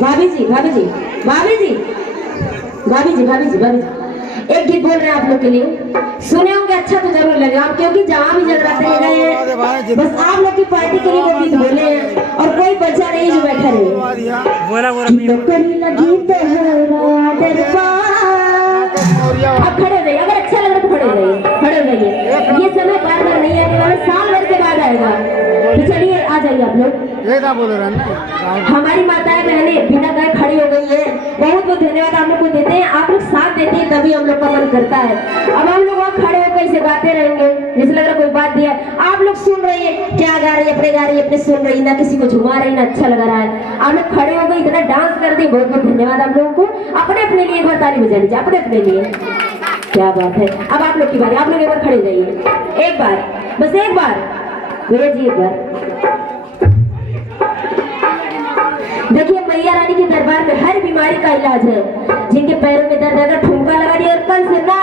भाभी जी भाभी जी भाभी जी भाभी जी भाभी जी भाभी जी एक गीत बोल रहे हैं आप लोग के लिए, सुने होंगे, अच्छा तो जरूर लगे आप, क्योंकि जहाँ भी जगराते गए हैं बस आप लोग की पार्टी के लिए वो गीत बोले हैं और कोई बचा नहीं जो बैठा रहे। करी लगी अब खड़े रहिए, अगर अच्छा लग रहा तो खड़े रहिए, खड़े रहिए, ये समय बार बार नहीं आने वाला, साल भर के बाद आएगा। तो चलिए आ जाइए आप लोग। हमारी माताएं बहनें बिना गए खड़ी हो गई है, बहुत बहुत धन्यवाद आप लोग को देते हैं, आप लोग साथ देते हैं तभी हम लोग का मन करता है। अब हम लोग वहाँ खड़े होकर इसे गाते रहेंगे, जैसे लग रहा कोई बात दिया, आप लोग सुन रही है क्या गा रही है, अपने गा रही है, अपने सुन रही, ना किसी को झुमा रही, ना अच्छा लग रहा है। आप लोग खड़े हो गए, इतना डांस कर दिए, बहुत बहुत धन्यवाद आप लोगों को। अपने अपने लिए एक बार ताली बजा लीजिए, अपने अपने लिए, क्या बात है। अब आप लोग की बारी, आप लोग एक बार खड़े जाइए, एक बार, बस एक बार भैया जी, एक बार देखिए, मैया रानी के दरबार में हर बीमारी का इलाज है। जिनके पैरों में दर्द है, अगर ठुमका लगा दिया और कल से ना